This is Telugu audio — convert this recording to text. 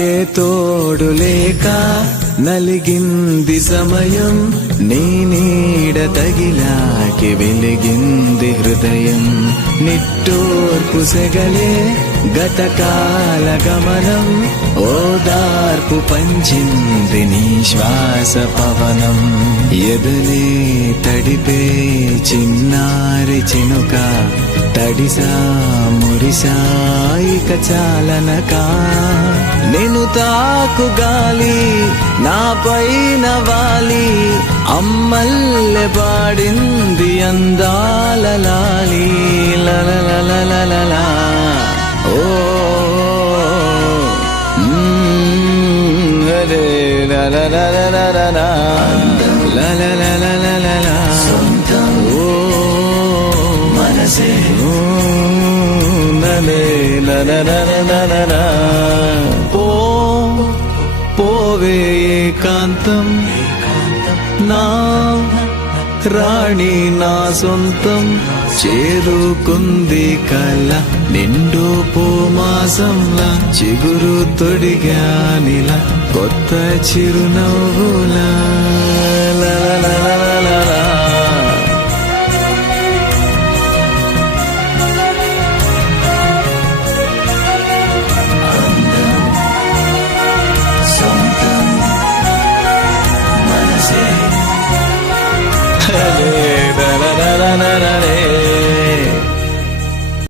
ఏ తోడు లేక నలిగింది సమయం, నీ నీడ తగిలాకి వెలిగింది హృదయం. నిట్టూర్పు సెగలే గతకాల గమనం, ఓదార్పు పంచింది నీ శ్వాస పవనం. ఎదలే తడిపే చిన్నారి చినుక, తడిసా మురిసా ఇక చాలనక. నేను తాకు గాలి నా పైన వాలి, అమ్మల్లె పాడింది అందాల లాలి. లలలలలలా ఓ హరే లలలలలలా లలలలలలా ఓ మనసే ఓ నలే లలలలలలా. పోవే ఏకాంతం నా రాణి నా సొంతం, చేరుకుంది కల నిండు పూమాసంలా. చిగురు తొడిగానిలా కొత్త చిరునవ్వులా.